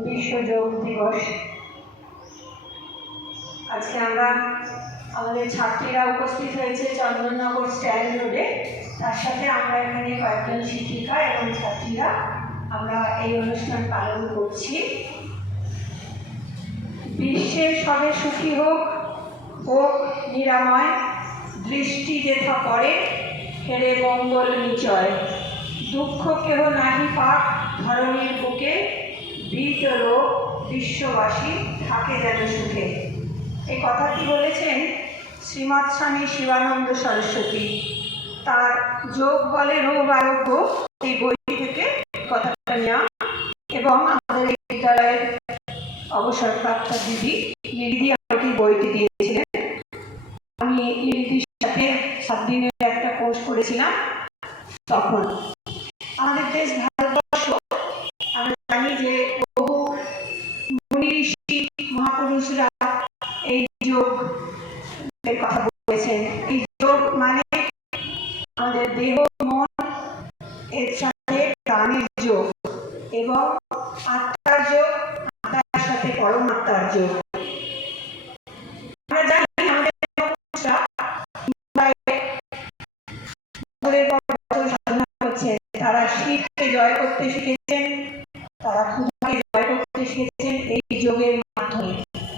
বিশ্ব যোগ দিবস। আজকে আমরা আমাদের ছাত্রীরা উপস্থিত হয়েছে চন্দননগর স্ট্যান্ড রোডে। তার সাথে আমরা এখানে কয়েকজন শিক্ষিকা এবং ছাত্রীরা আমরা এই অনুষ্ঠান পালন করছি। বিশ্বের সবে সুখী হোক, হোক নিরাময়, দৃষ্টি যেথা পড়ে হেরে মঙ্গল নিচয়। দুঃখ কেহ নাহি পাক ধরণীর বুকে, ভীত রোগ বিশ্ববাসী থাকে যেন সুখে। এই কথাটি বলেছেন শ্রীমৎ স্বামী শিবানন্দ সরস্বতী। তার যোগ বলে রোগ আরোগ্য এই বইটি থেকে কথাটা নেওয়া। এবং আমাদের এই বিদ্যালয়ের অবসরপ্রাপ্ত দিদি নিরিদি আমাকে বইটি দিয়েছিলেন। আমি নিরিদির সাথে 7 দিনের একটা কোর্স করেছিলাম। তখন আমাদের দেশ ভারতবর্ষ, আমরা জানি যে বহু মুনি ঋষি মহাপুরুষরা এই যোগের কথা বলেছেন। এই যোগ মানে আমাদের দেহ মন এর সাথে প্রাণের যোগ এবং আত্মার যোগ, আত্মার সাথে পরমাত্মার যোগ। আমরা জানি আমাদের সাধনা করছেন, তারা শীতকে জয় করতে শিখেছেন, তারা ক্ষুধাকে জয় করতে শিখেছেন এই যোগের মাধ্যমে।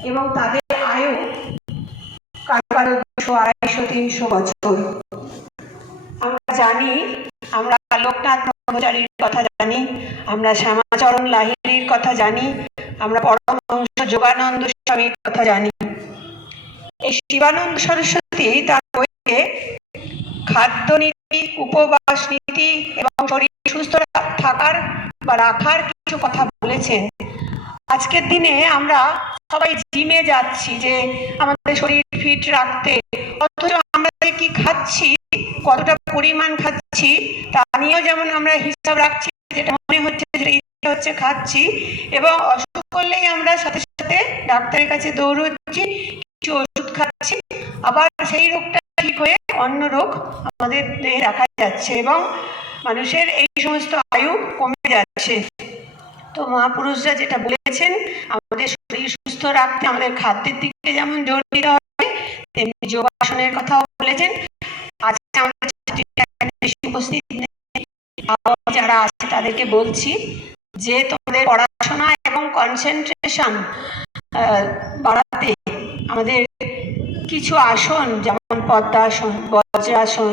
এবং তাদের আয়ু কারো 200, 250, 300 বছর। আমরা জানি, আমরা লোকনাথ ব্রহ্মচারীর কথা জানি, আমরা শ্যামাচরণ লাহিড়ীর কথা জানি, আমরা পরমহংস যোগানন্দ স্বামীর কথা জানি। এই শিবানন্দ সরস্বতী তার বইতে খাদ্য নীতি, উপবাস নীতি এবং শরীর সুস্থ থাকার বা রাখার কিছু কথা বলেছেন। আজকের দিনে আমরা সবাই জিমে যাচ্ছি যে আমাদের শরীর ফিট রাখতে, অথচ আমরা কি খাচ্ছি, কতটা পরিমাণ খাচ্ছি তা নিয়েও যেমন আমরা হিসাব রাখছি, যেটা মনে হচ্ছে যেটা ইচ্ছে হচ্ছে খাচ্ছি, এবং অসুখ করলেই আমরা সাথে সাথে ডাক্তারের কাছে দৌড়চ্ছি, কিছু ওষুধ খাচ্ছি, আবার সেই রোগটা ঠিক হয়ে অন্য রোগ আমাদের দেহে দেখা যাচ্ছে এবং মানুষের এই সমস্ত আয়ু কমে যাচ্ছে। তো মহাপুরুষরা যেটা বলেছেন, আমাদের শরীর সুস্থ রাখতে আমাদের খাদ্যের দিকে যেমন জোর দিতে হবে, তেমনি যোগাসনের কথাও বলেছেন। আজকে আমাদের উপস্থিত যারা আছে তাদেরকে বলছি যে তোমাদের পড়াশোনা এবং কনসেন্ট্রেশন বাড়াতে আমাদের কিছু আসন, যেমন পদ্মাসন, বজ্রাসন,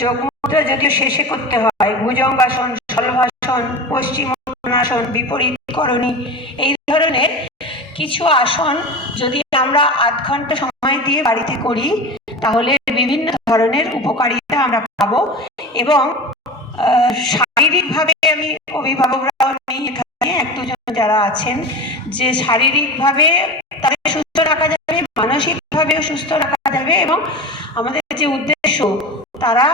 যোগমুদ্রা যদিও শেষে করতে হয়, ভুজঙ্গাসন, শলভাসন, পশ্চিমোত্তানাসন, বিপরীত করণী, এই ধরনের কিছু আসন যদি আমরা 8 ঘন্টা সময় দিয়ে বাড়িতে করি তাহলে বিভিন্ন ধরনের উপকারিতা আমরা পাবো। এবং শারীরিকভাবে, আমি অভিভাবকরাও নেই এখানে, 1-2 জন যারা আছেন, যে শারীরিকভাবে তাদের সুস্থ রাখা যাবে, মানসিকভাবেও সুস্থ রাখা যাবে এবং আমাদের যে উদ্দেশ্য তারা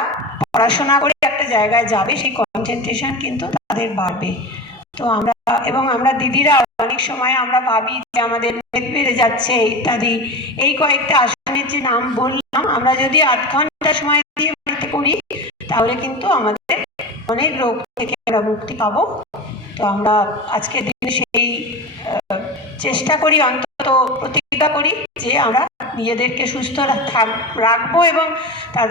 পড়াশোনা করে একটা জায়গায় যাবে, সেই কনসেন্ট্রেশন কিন্তু তাদের বাড়বে। তো আমরা দিদিরা অনেক সময় আমরা ভাবি যে আমাদের মেদ বেড়ে যাচ্ছে ইত্যাদি। এই কয়েকটা আসনের যে নাম বললাম, আমরা যদি 8 ঘন্টা সময় দিয়ে বাড়িতে করি তাহলে কিন্তু আমাদের অনেক রোগ থেকে আমরা মুক্তি পাবো। তো আমরা আজকের দিনে সেই চেষ্টা করি, অন্তত প্রতিজ্ঞা করি যে আমরা নিজেদেরকে সুস্থ রাখবো এবং তার